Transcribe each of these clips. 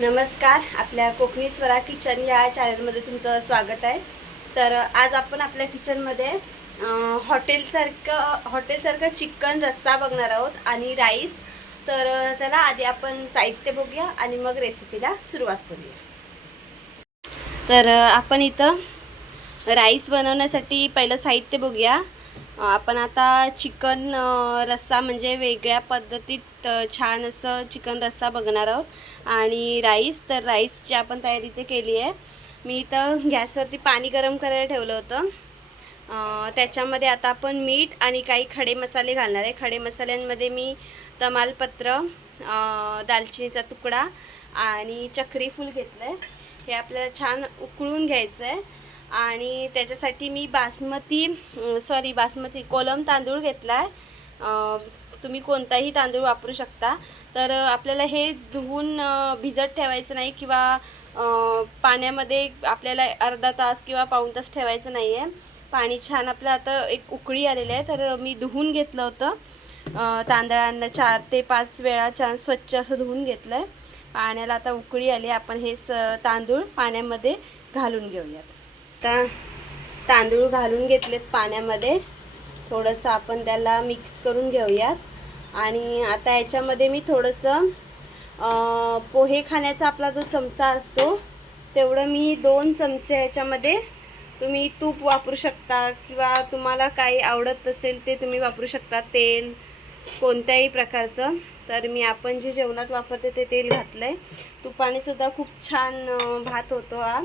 नमस्कार आपल्या कोकणी स्वरा किचन या चॅनलमध्ये तुमचं स्वागत आहे. तर आज आपण आपल्या किचनमध्ये हॉटेलसारखं हॉटेलसारखं चिकन रस्सा बघणार आहोत आणि राईस. तर चला आधी आपण साहित्य बघूया आणि मग रेसिपीला सुरुवात करूया. तर आपण इथं राईस बनवण्यासाठी पहिलं साहित्य बघूया. आपण आता चिकन रस्सा म्हणजे वेगळ्या पद्धतीत छान असं चिकन रस्सा बघणार आहोत. आणि राईस तर राईसची आपण तयारी इथे केली आहे. मी इथं गॅसवरती पाणी गरम करायला ठेवलं होतं. त्याच्यामध्ये आता आपण मीठ आणि काही खडे मसाले घालणार आहे. खडे मसाल्यांमध्ये मी तमालपत्र दालचिनीचा तुकडा आणि चक्री फूल घेतलं आहे हे आपल्याला छान उकळून घ्यायचं आहे आणि त्याच्यासाठी मी बासमती सॉरी बासमती कोलम तांदूळ घेतला आहे तुम्ही कोणताही तांदूळ वापरू शकता. तर आपल्याला हे धुवून भिजत ठेवायचं नाही किंवा पाण्यामध्ये आपल्याला अर्धा तास किंवा पाऊण तास ठेवायचं नाही आहे पाणी छान आपलं आता एक उकळी आलेली आहे. तर मी धुवून घेतलं होतं. तांदळांना चार ते पाच वेळा छान स्वच्छ असं धुवून घेतलं आहे पाण्याला आता उकळी आली आपण हे स तांदूळ पाण्यामध्ये घालून घेऊयात. आता तांदूळ घालून घेतलेत पाण्यामध्ये. थोडंसं आपण त्याला मिक्स करून घेऊयात. आणि आता याच्यामध्ये मी थोडंसं पोहे खाण्याचा आपला जो चमचा असतो तेवढं मी दोन चमचे ह्याच्यामध्ये तुम्ही तूप वापरू शकता किंवा तुम्हाला काही आवडत असेल ते तुम्ही वापरू शकता. तेल कोणत्याही प्रकारचं. तर मी आपण जे जेवणात वापरते ते तेल घातलं आहे तुपाने सुद्धा खूप छान भात होतो हा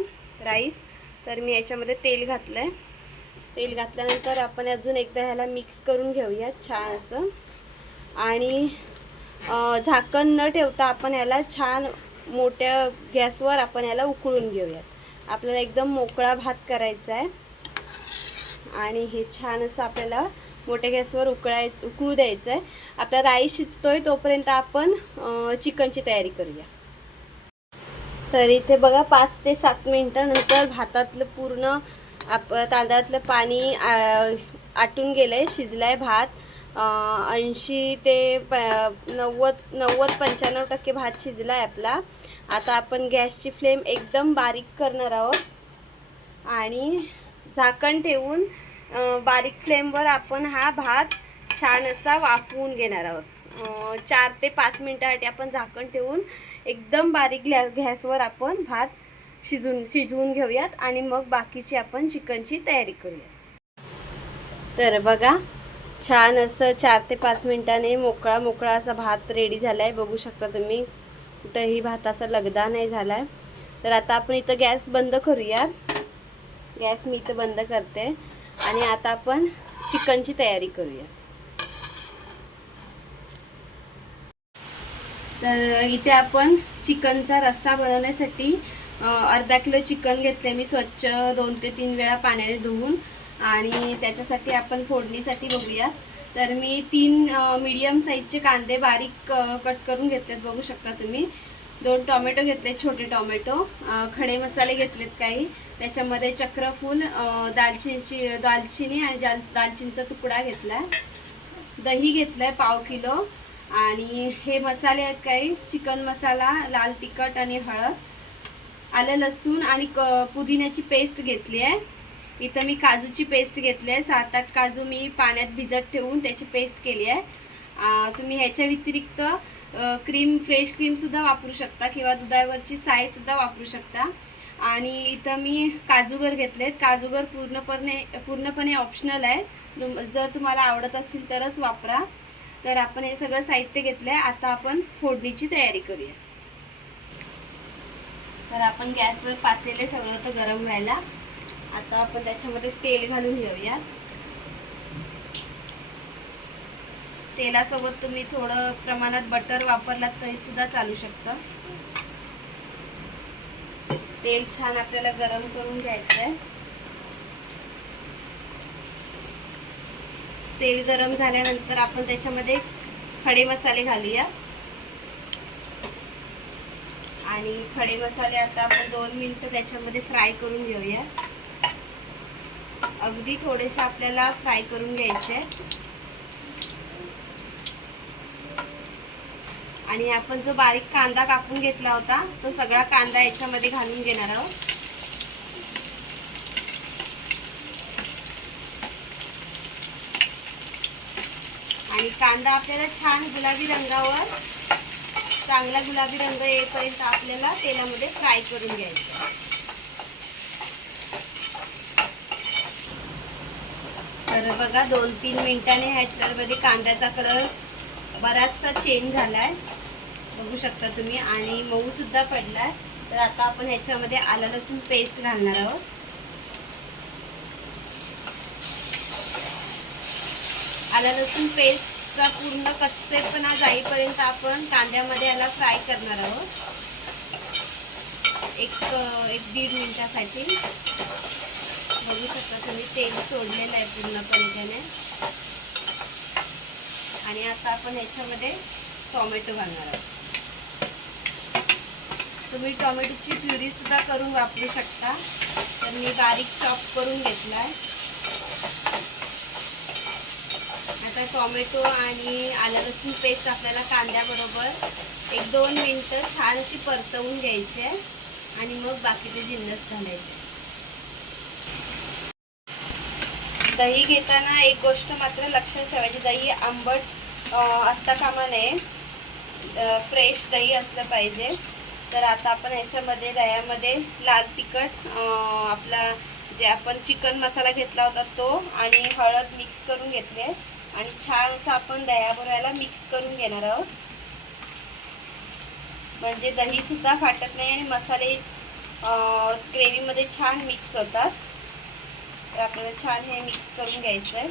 राईस. तर मी याच्यामध्ये तेल घातलं आहे तेल घातल्यानंतर आपण अजून एकदा ह्याला मिक्स करून घेऊया छान असं. आणि झाकण न ठेवता आपण ह्याला छान मोठ्या गॅसवर आपण ह्याला उकळून घेऊयात. आपल्याला एकदम मोकळा भात करायचा आहे. आणि हे छान असं आपल्याला मोठ्या गॅसवर उकळाय उकळू द्यायचं आहे आपला राईस शिजतोय तोपर्यंत आपण चिकनची तयारी करूया. तर इथे बघा पाच ते सात मिनटानंतर भातातलं पूर्ण आप तांदळातलं पाणी आ- आटून गेलं आहे शिजला आहे भात ऐंशी ते प नव्वद नव्वद पंच्याण्णव टक्के भात शिजला आहे आपला. आता आपण गॅसची फ्लेम एकदम बारीक करणार आहोत. आणि झाकण ठेवून बारीक फ्लेमवर आपण हा भात छान असा वाफवून घेणार आहोत. चार ते पाच मिनटासाठी आपण झाकण ठेवून एकदम बारीक गॅस गॅसवर आपण भात शिजून शिजवून घेऊयात आणि मग बाकीची आपण चिकनची तयारी करूया तर बघा छान असं चार ते पाच मिनिटाने मोकळा मोकळा असा भात रेडी झाला आहे बघू शकता तुम्ही कुठंही भात असा लगदा नाही झाला आहे तर आता आपण इथं गॅस बंद करूया गॅस मी इथं बंद करते. आणि आता आपण चिकनची तयारी करूया तर इथे आपण चिकनचा रस्सा बनवण्यासाठी अर्धा किलो चिकन घेतले मी स्वच्छ दोन ते तीन वेळा पाण्याने धुवून आणि त्याच्यासाठी आपण फोडणीसाठी बघूया. तर मी तीन मीडियम साईजचे कांदे बारीक कट करून घेतलेत. बघू शकता तुम्ही. दोन टोमॅटो घेतलेत छोटे टोमॅटो. खडे मसाले घेतलेत काही. त्याच्यामध्ये चक्रफूल दालचिनीची दालचिनी आणि जाल दालचिनीचा तुकडा घेतला दही घेतलं आहे पाव किलो. आणि हे मसाले आहेत काही चिकन मसाला लाल तिखट आणि हळद आलं लसूण आणि क पुदिन्याची पेस्ट घेतली आहे. इथं मी काजूची पेस्ट घेतली आहे. सात आठ काजू मी पाण्यात भिजत ठेवून त्याची पेस्ट केली आहे. तुम्ही ह्याच्या व्यतिरिक्त क्रीम फ्रेश क्रीमसुद्धा वापरू शकता किंवा दुधावरची सायसुद्धा वापरू शकता. आणि इथं मी काजूगर घेतले आहेत. काजूगर पूर्णपणे पूर्णपणे ऑप्शनल आहे जर तुम्हाला आवडत असेल तरच वापरा. तर आपण हे सगळं साहित्य घेतलं आहे आता आपण फोडणीची तयारी करूया. तर आपण गॅसवर पातेले ठेवलं होतं गरम व्हायला. आता आपण त्याच्यामध्ये तेल घालून घेऊया. तेलासोबत तुम्ही थोडं प्रमाणात बटर वापरलात तरी सुद्धा चालू शकतं. तेल छान आपल्याला गरम करून घ्यायचं आहे तेल गरम झाल्यानंतर आपण त्याच्यामध्ये खडे मसाले घालूया. आणि खडे मसाले आता आपण दोन मिनटं त्याच्यामध्ये फ्राय करून घेऊया. अगदी थोडेसे आपल्याला फ्राय करून घ्यायचे आणि आपण जो बारीक कांदा कापून घेतला होता तो सगळा कांदा याच्यामध्ये घालून घेणार आहोत. आणि कांदा आपल्याला छान गुलाबी रंगावर चांगला गुलाबी रंग येईपर्यंत आपल्याला तेलामध्ये फ्राय करून घ्यायचा. तर बघा दोन तीन मिनिटाने ह्याच्यामध्ये कांद्याचा कलर बराचसा चेंज झालाय. बघू शकता तुम्ही. आणि मऊ सुद्धा पडलाय. तर आता आपण ह्याच्यामध्ये आला लसूण पेस्ट घालणार आहोत. आलं लसूण पेस्टचा पूर्ण कच्चेपणा जाईपर्यंत आपण कांद्यामध्ये याला फ्राय करणार आहोत. एक एक दीड मिनटासाठी. बघू शकता तुम्ही तेल सोडलेलं आहे पूर्णपणे त्याने. आणि आता आपण ह्याच्यामध्ये टोमॅटो घालणार आहोत. तुम्ही टोमॅटोची प्युरीसुद्धा करून वापरू शकता. तर मी बारीक चॉप करून घेतला आहे आता टोमॅटो आणि आलं लसूण पेस्ट आपल्याला कांद्याबरोबर एक दोन मिनटं छान अशी परतवून घ्यायची आहे आणि मग बाकीचे जिन्नस घालायचे. दही घेताना एक गोष्ट मात्र लक्षात ठेवायची दही आंबट असता कामा नये. फ्रेश दही असलं पाहिजे. तर आता आपण ह्याच्यामध्ये दह्यामध्ये लाल तिखट आपला जे आपण चिकन मसाला घेतला होता तो आणि हळद मिक्स करून घेतले. आणि छान असं आपण दह्याबरोबर मिक्स करून घेणार आहोत. म्हणजे दही सुद्धा फाटत नाही आणि मसाले ग्रेव्हीमध्ये छान मिक्स होतात. तर आपल्याला छान हे मिक्स करून घ्यायचं आहे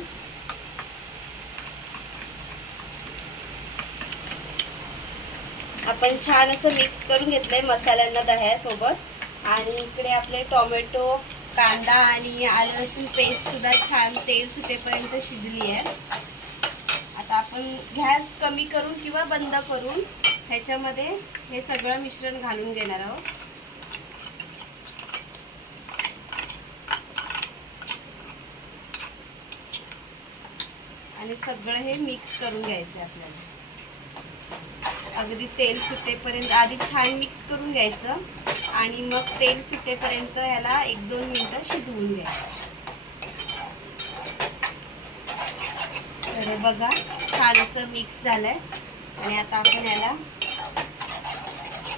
आपण छान असं मिक्स करून घेतलं आहे मसाल्यांना दह्यासोबत. आणि इकडे आपले टोमॅटो कांदा आणि आलं लसूण पेस्ट सुद्धा छान तेल सुटेपर्यंत शिजली आहे आपण गॅस कमी करून किंवा बंद करून ह्याच्यामध्ये हे सगळं मिश्रण घालून घेणार आहोत. आणि सगळं हे मिक्स करून घ्यायचं आपल्याला. अगदी तेल सुटेपर्यंत आधी छान मिक्स करून घ्यायचं आणि मग तेल सुटेपर्यंत ह्याला एक दोन मिनटं शिजवून घ्यायचं. तर बघा छान असं मिक्स झालंय. आणि आता आपण याला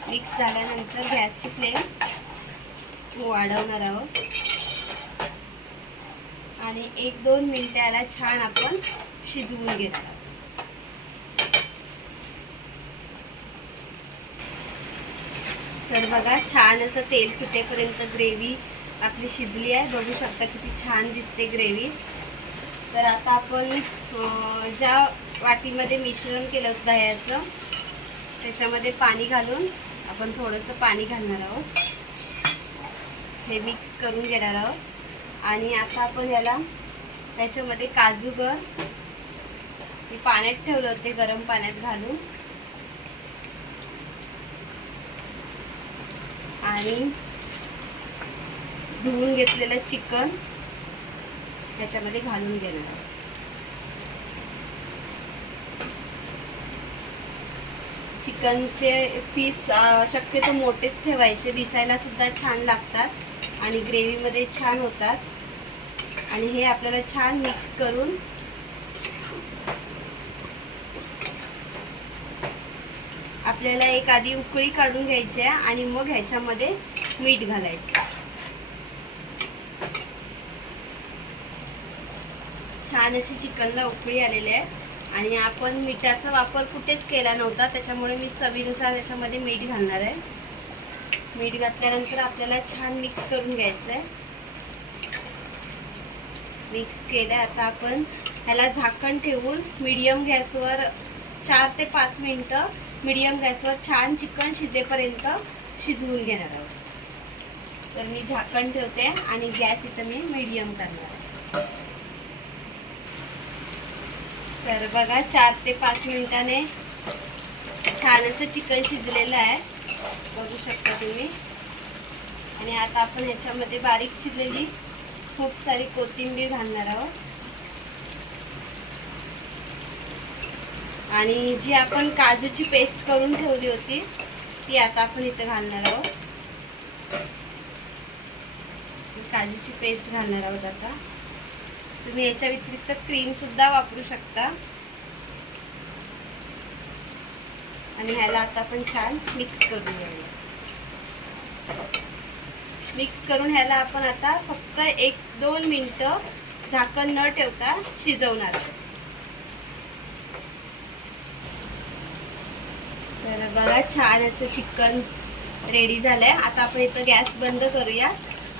मिक्स झाल्यानंतर गॅसची फ्लेम वाढवणार आहोत. आणि एक दोन मिनटं याला छान आपण शिजवून घेणार आहोत तर बघा छान असं तेल सुटेपर्यंत ग्रेव्ही आपली शिजली आहे. बघू शकता किती छान दिसते ग्रेव्ही तर आता आपण ज्या वाटीमध्ये मिश्रण केलं होतं दह्याचं. त्याच्यामध्ये पाणी घालून आपण थोडंसं पाणी घालणार आहोत. हे मिक्स करून घेणार आहोत. आणि आता आपण ह्याला त्याच्यामध्ये काजूगर मी पाण्यात ठेवलं होते गरम पाण्यात घालून. आणि धुवून घेतलेलं चिकन ह्याच्यामध्ये घालून घेणार आहोत. चिकनचे पीस शक्यतो मोठेच ठेवायचे. दिसायला सुद्धा छान लागतात आणि ग्रेव्हीमध्ये छान होतात. आणि हे आपल्याला छान मिक्स करून आपल्याला एक आधी उकळी काढून घ्यायची आहे आणि मग ह्याच्यामध्ये मीठ घालायचं छान अशी चिकनला उकळी आलेली आहे. आणि आपण मिठाचा वापर कुठेच केला नव्हता त्याच्यामुळे मी चवीनुसार त्याच्यामध्ये मीठ घालणार आहे. मीठ घातल्यानंतर आपल्याला छान मिक्स करून घ्यायचं आहे मिक्स केलं आता आपण ह्याला झाकण ठेवून मीडियम गॅसवर चार ते पाच मिनटं मीडियम गॅसवर छान चिकन शिजेपर्यंत शिजवून घेणार आहोत. तर मी झाकण ठेवते आणि गॅस इथं मी मीडियम करणार आहे. तर बघा चार ते पाच मिनिटाने छान असं चिकन शिजलेलं आहे. बघू शकता तुम्ही. आणि आता आपण ह्याच्यामध्ये बारीक चिरलेली खूप सारी कोथिंबीर घालणार आहोत. आणि जी आपण काजूची पेस्ट करून ठेवली होती ती आता आपण इथं घालणार आहोत. काजूची पेस्ट घालणार आहोत आता. तुम्ही याच्या व्यतिरिक्त क्रीम सुद्धा वापरू शकता. आणि ह्याला आता आपण छान मिक्स करून घेऊया. मिक्स करून ह्याला आपण आता फक्त एक दोन मिनटं झाकण न ठेवता शिजवणार तर बघा छान असं चिकन रेडी झालंय. आता आपण इथं गॅस बंद करूया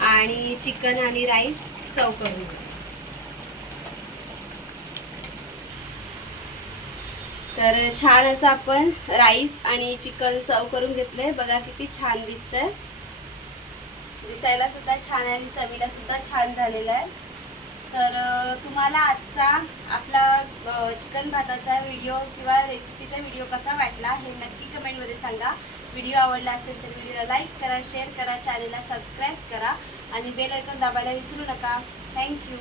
आणि चिकन आणि राईस सर्व करूया तर छान असं आपण राईस आणि चिकन सर्व करून घेतलंय. बघा किती छान दिसतंय. दिसायला सुद्धा छान आहे आणि चवीला सुद्धा छान झालेला आहे. तर तुम्हाला आजचा आपला चिकन भाताचा व्हिडिओ किंवा रेसिपीचा व्हिडिओ कसा वाटला हे नक्की कमेंटमध्ये सांगा. व्हिडिओ आवडला असेल तर व्हिडिओला लाईक करा शेअर करा चॅनलला सबस्क्राईब करा आणि बेल ऐकून दाबायला विसरू नका. थँक्यू